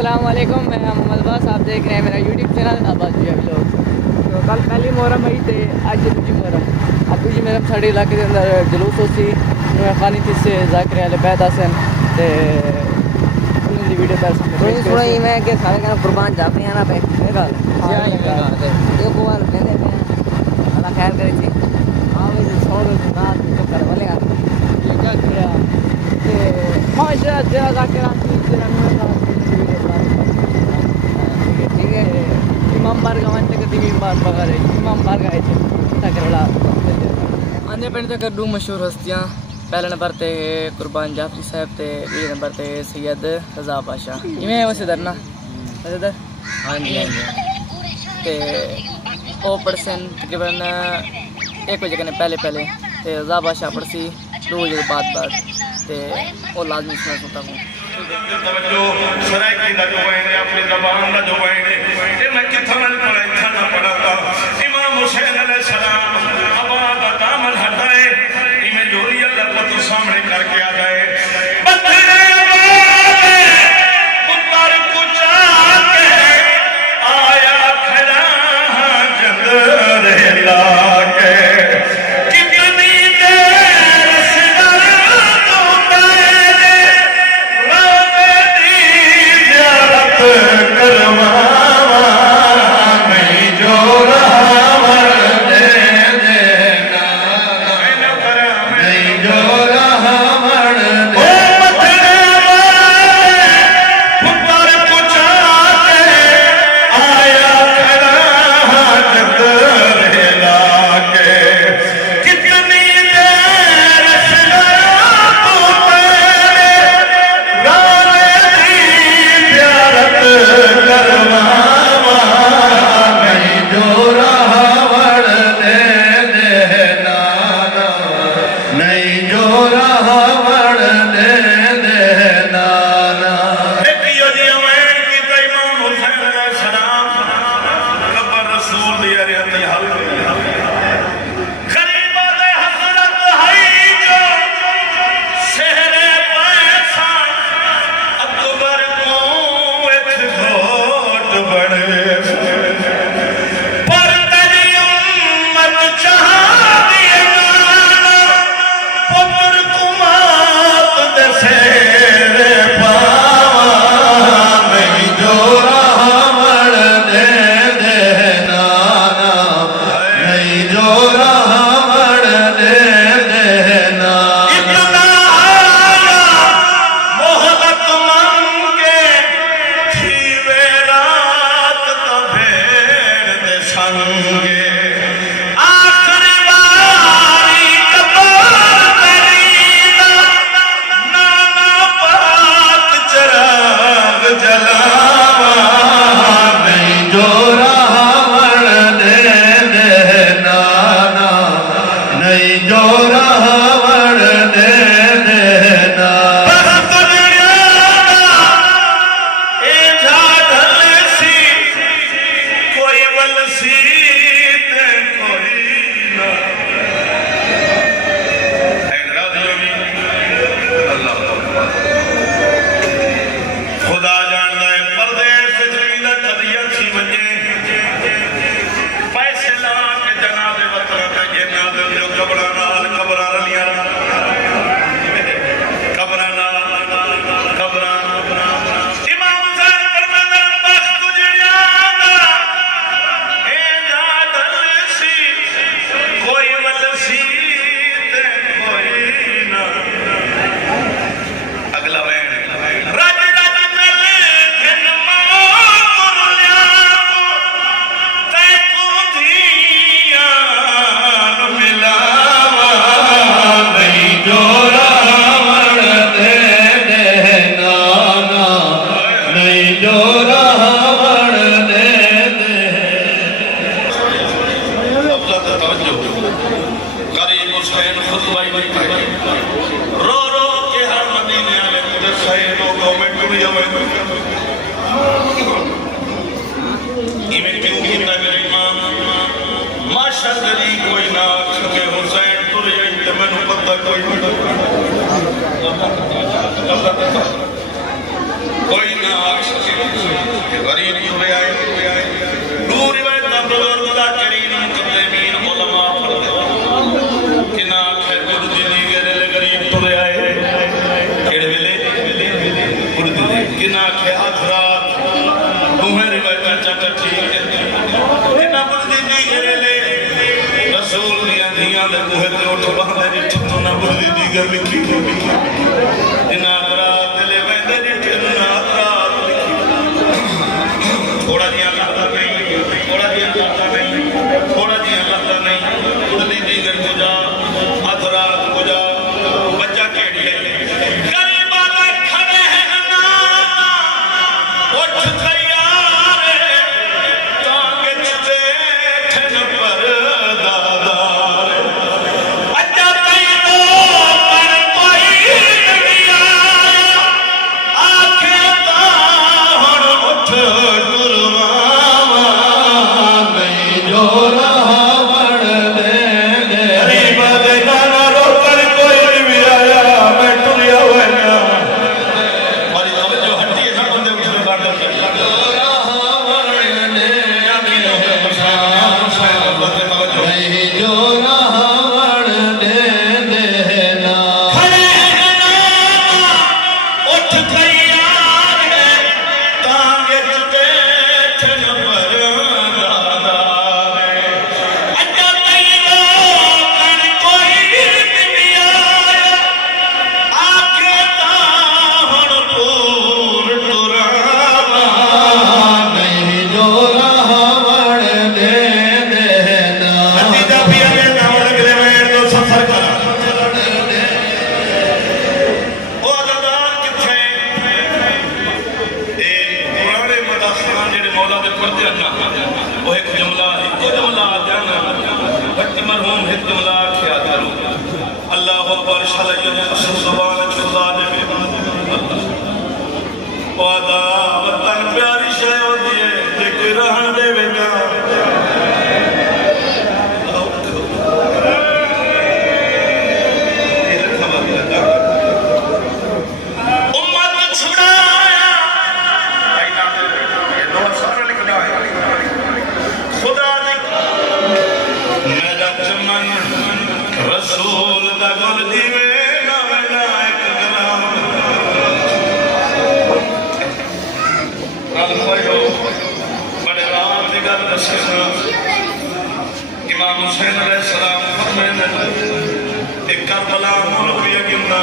अस्सलाम वालेकुम, मैं मोहम्मद अब्बास। आप देख रहे हैं मेरा यूट्यूब चैनल अब्बास जिया व्लॉग। तो कल पहली मुहर्रम आई थे, अज दूजी मुहर्रम। अब दूजी मुहर्रम साढ़े इलाके के अंदर जलूस होसी खानी थी से जाकर आले पैदा सन ते उन्होंने वीडियो पर सुनाई मैं कि सारे कहना कुर्बान जाफरी आना पे ये गल ये गोवाल कहते हैं अल्लाह खैर करे थी। हां भाई छोड़ ना चक्कर वाले ये क्या किया ते मौजा तेरा जाकर आती तेरा ठीक है। इमाम बारगाह वंटे के इमाम बारगाह है तकरला अन्य पिंड तक दो मशहूर हस्तियां। पहले नंबर ते कुर्बान जाफरी साहब ते दूसरे नंबर ते सैयद रजा पाशा। इवें वैसे दरना वैसे हाँ जी ते वो पढ़सन तकरीबन 1 बजे कने पहले ते रजा पाशा पढ़सी 2 बजे बाद ते वो लाजमी सुनता हूँ। तवज्जो सराइकी दा जो है अपनी ज़बान दा जो है ते मैं किथों ना पढ़ा इत्थां ना पढ़ाता इमाम हुसैन अलैहि सलाम अबा दा दामन हटाए इमें जोरी अल्लाह को तो सामने करके आ गए बंदे पुत्र कुचा के आया खड़ा जंदर लाके कितनी देर सिर तो तेरे करवावा नहीं जो रहमर दे देना नहीं जो रहमर दे पुत्र कुचा के आया खड़ा जंदर लाके कितनी देर से तो तेरे राने दी प्यारत करवावा नहीं जो रहमर दे देना नहीं जो रहमर दे देना एक यो जी अमैन की इमाम हुसैन अलैहि सलाम कब्र रसूल दी अरियती हल गरीबा दे हसरत है जो शहरे पैसा अकबर को एक घोट बड़े पर तेरी उम्मत चाहती है पुत्र कुमात दे सेरे पावा नहीं जो रहमर दे देना नहीं जो रहमर दे देना इतना मोहब्बत मांगे थीवे रात तो भेड़ दे संगे आखिरी बारी कबर तेरी नाना पाक चराग जलावा नहीं जो रहमर दे देना नहीं जो रहमर दे देना ए झाड़ल सी कोई वलसी ते कोई ना खुदा जानदा है परदेस जमीदा कदिया सी वजे पैसे ला के जनाबे वतन ते गिना दे जो कबरा नाल कबरा रलियां कबरा नाल कबरा इमाम हुसैन फरमांदा बख्त जिया ए जादल सी कोई वलसी ते कोई ना अगला वैन रज रज मिल घन मोर लिया तै को धियां मिलावा नहीं जो रहमर दे देना नहीं जो रहमर दे गरीब हुसैन खुतबा ही रो रो के हर मदीने वाले मुझे सही लोगों में टूट जावे इमें क्यों कीता मेरे इमाम माशाअल्लाह कोई ना के हुसैन टूट जाई ते मैनू पता कोई नहीं कोई ना आख सके कि गरीब हुए आए दूर रिवायत बुजुर्ग दा करीम मुकद्दमीन उलमा फरमाते कि ना आखे गुरु दी गरे गरीब तुरे आए केड़े वेले गुरु दी कि ना आखे हाथ रात दूहे रिवायत चक्कर ठीक है ना गुरु दी गरे ले रसूल दियां धियां दे मुहे ते उठ बंदे दी ठुनो ना गुरु दी गर लिखी जिना रात ले वेंदे दी ठुनो ना रात लिखी थोड़ा जिया लगता नहीं थोड़ा जिया लगता नहीं थोड़ा जिया लगता नहीं गुरु दी गर को जा हाथ रात को जा बच्चा केड़ी है गरीब वाले खड़े हैं ना उठ तैयार टांगे चुटे ठन पर दादार अच्छा कई दो पर कोई नहीं आया आखे दा हुण उठ टुरवावा नहीं जो रावण दे गरीब दे नाना रोकण कोई नहीं आया मैं टुरिया हुआ हमारी तवज्जो हटी है सब बंदे उठने बात प्यारी शय होती है जे रहन दे बेटा रसूल दा गुल जीवे ना मेरा एक ग्राम गल पढ़ो बड़े राम की गल दसना इमाम हुसैन अलैहिस्सलाम फरमाते एक करबला मुल्क यकीना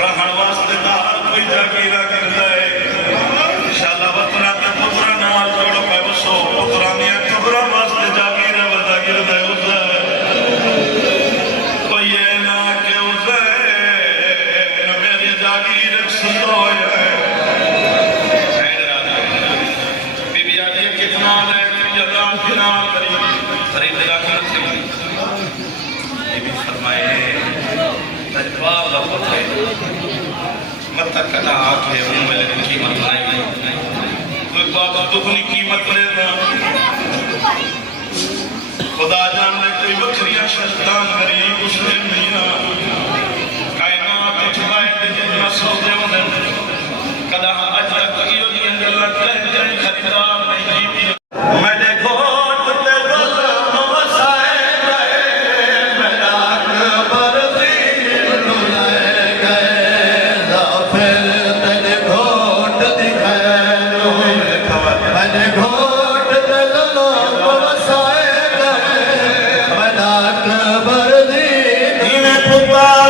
रहन वास्ते दा हर कोई जागीरा करता है इंशाअल्लाह वतना ते पुत्रा नाल जोड़ो पे वसो पुत्रा ने कब्र वास्ते जागीरा वदा गिरदा है मत कदा आखे उम्र की कीमत नहीं कोई बात दुगनी कीमत लेना खुदा जान ले कोई बकरियां शैतान गरीब उसने मियां कायनात छुपाए दे जितना सौदे होने कदा आज तक यो दी अंदर लटके खरीदार नहीं की मैं देखो Bye.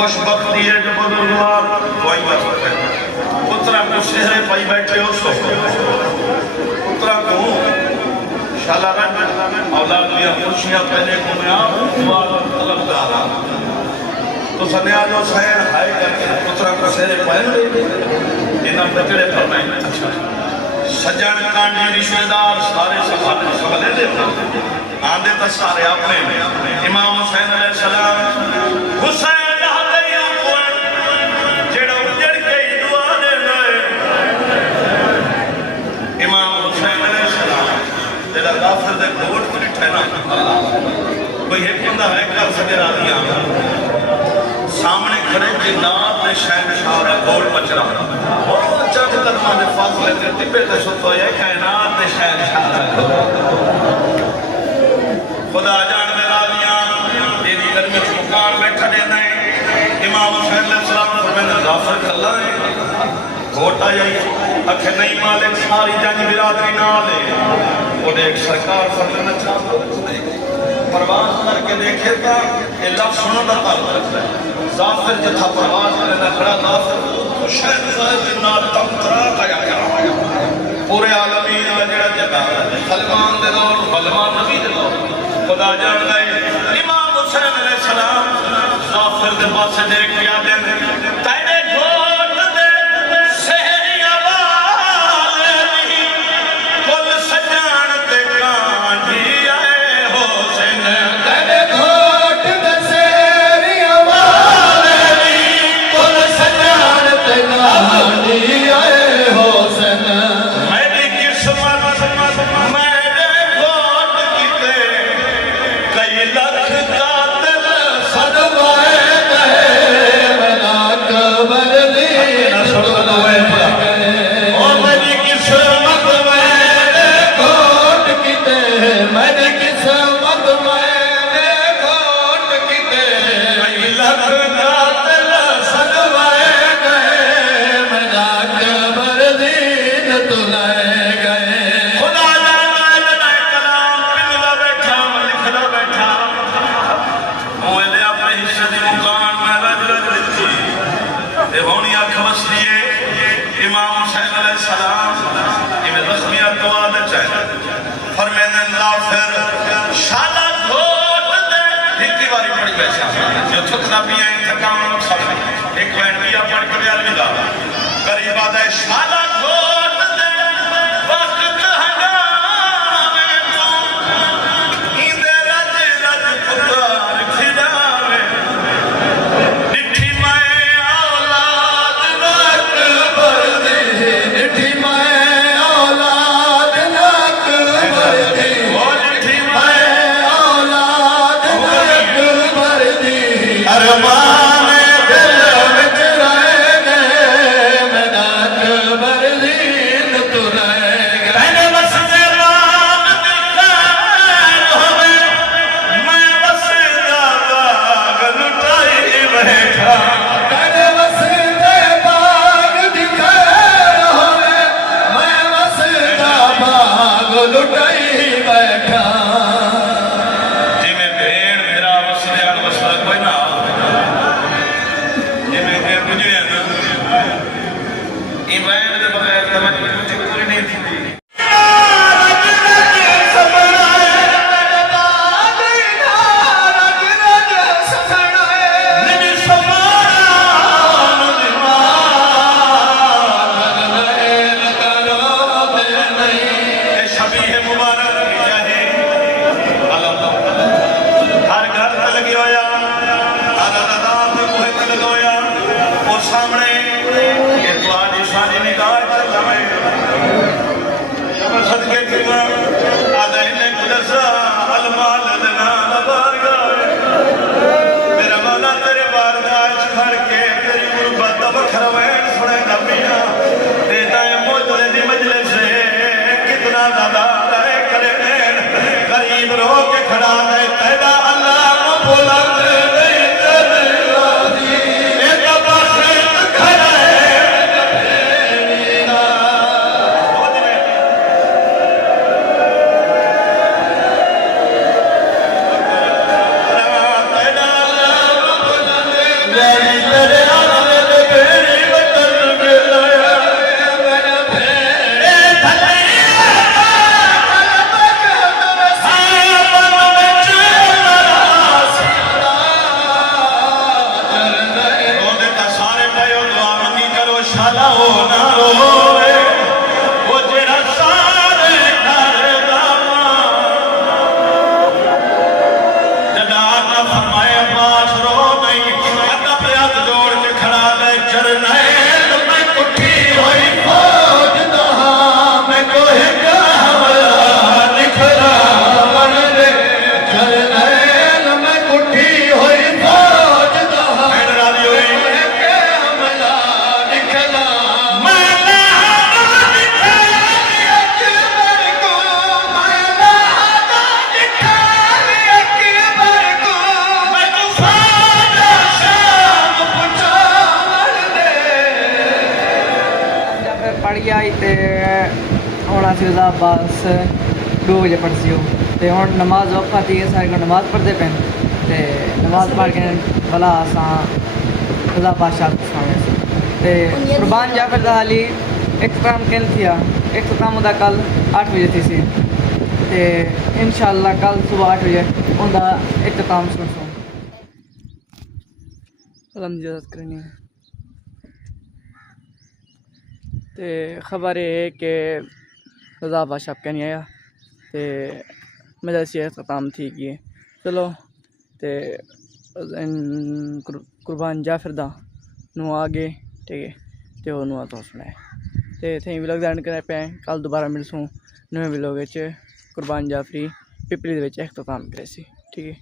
खुशबख्ती है जो बुजुर्गवार वही बात है पुत्रा को शहरे पाई बैठे हो सो पुत्रा को शाला रंग औलाद दिया खुशियां पहले को मैं आप दुआ तलबदार तो सन्या जो सैन हाय करके पुत्रा को शहरे पहन दे इना बचड़े फरमाए अच्छा सज्जन कांडी रिश्तेदार सारे सवाले दे आंदे तो सारे अपने इमाम हुसैन अलैहिस्सलाम हुसैन जेड़ा उजड़ के दुआ दे इमाम हुसैन अलैहिस्सलाम जेड़ा गाफर दे कोट को निठे ना कोई एक बंदा है कर सके रादियां सामने खड़े जिन्नात ने शहनशाह दा कोट बच रहा ओ चंद कदमां दे फासले ते टिब्बे ते सुतो है कायनात दे शहनशाह दा खुदा जान दे रादियां तेरी गर्मी च मुकाम बैठा देना है इमाम हुसैन अलैहिस्सलाम फरमाने गाफर खल्ला है कोट आया अखे नहीं मालिक सारी जंग बिरादरी नाल है ओदे एक सरकार फरमाना चाहता परवाज करके देखे तो ये लफ्ज सुनने का ताल्लुक रखता है जाफिर जथा परवाज करने खड़ा जाफिर हुसैन साहब के नाल तमतरा काया पूरे आलमी दा जेड़ा जगह सलमान दे दौर सलमान नबी दे दौर खुदा जानदा है इमाम हुसैन अलैहिस्सलाम जाफिर दे पासे देख के आदे तेरे घोट दे सहरिया वाले कुल सजान ते कांजी आए हुसैन तेरे घोट दे सहरिया वाले कुल सजान ते कांजी आए हुसैन मेरी किस्मत मेरे घोट कीते कई लख कातिल सदवाए गए मेरा कबर दी ओ मेरी किस्मत मेरे घोट कीते मेरी किस्मत मेरे घोट कीते कई लख कातिल सदवाए गए मेरा कबर दीन तुलाए गए खुदा जाना कलाम पिघला बैठा लिखला बैठा मोले अपने हिस्से दी मुकान में रज रज लिखी ते होनी अख वसदी है इमाम हुसैन अलैहिस्सलाम इमे रस्मियत दुआ दे चाहे फरमाने जाफिर शाला घोट दे एक बारी पढ़ी बैठा जो थकना पिया थकान सब एक बैठ पिया पढ़ के अलविदा करीब आदा शाला घोट दे वक्त हंगामे तू इंदे रज रज पुकार खिदावे डिठी मैं औलाद नक बरदी डिठी मैं औलाद नक बरदी ओ डिठी मैं औलाद नक बरदी अरमान दिल विच रह गए मेरा कबर दीन तू रह गए मैंने वसदे राम दी खैर होवे मैं वसदा बाग लुटाई बैठा मैंने वसदे बाग दी खैर होवे मैं वसदा बाग लुटाई बैठा जिवें भेड़ मेरा वसदे वसदा कोई ना जिवें भेड़ गुजरिया ना इबादत दे बगैर तवज्जो पूरी नहीं थी सामने ये तुम्हारी शादी निगाह चल रहे सदके फिर आधा ने कुदसा अलमाल लदना बारगाह मेरा मौला तेरे बारगाह खड़ के तेरी गुरबत बखरवैन सुनेगा पिया देता है मोजले दी मजलिस से कितना ज्यादा रहे करे गरीब रो के खड़ा है तेरा अल्लाह को बुलंद सी रज़ा अब्बास 2 बजे पढ़ती हो तो हुण नमाज वक़्त थी सारे को नमाज पढ़ते पे ते नमाज पढ़ के भला असां रज़ा बादशाह ते कुर्बान जाफर दा हाली इख्तिताम कन थिया इख्तिताम दा कल 8 बजे थी सी ते इंशाअल्लाह कल सुबह 8 बजे उनका इख्तिताम सुनसूं अलहमदुलिल्लाह करनी है। तो खबर है कि रज़ा बादशाह का नहीं आया तो मजलिस इख्तिताम थी गई चलो तो कुर्बान जाफर दा नू आगे ठीक है तो नू तो सुनाए तो इतने व्लॉग एंड करने पे कल दोबारा मिलसूँ नए व्लॉग कुर्बान जाफरी पिपली इख्तिताम करे ठीक है।